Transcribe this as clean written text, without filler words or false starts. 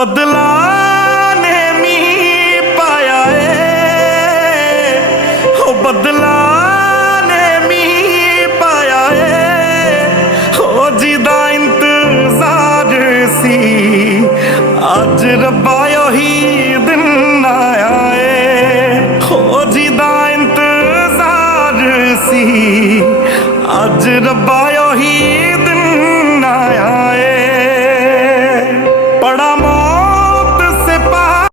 बदला ने मी पाया है, हो बदला ने मी पाया है। हो जिदा इंतजार सी अज रब्बा ही दिन आया है। हो जिदा इंतजार सी अज रब्बा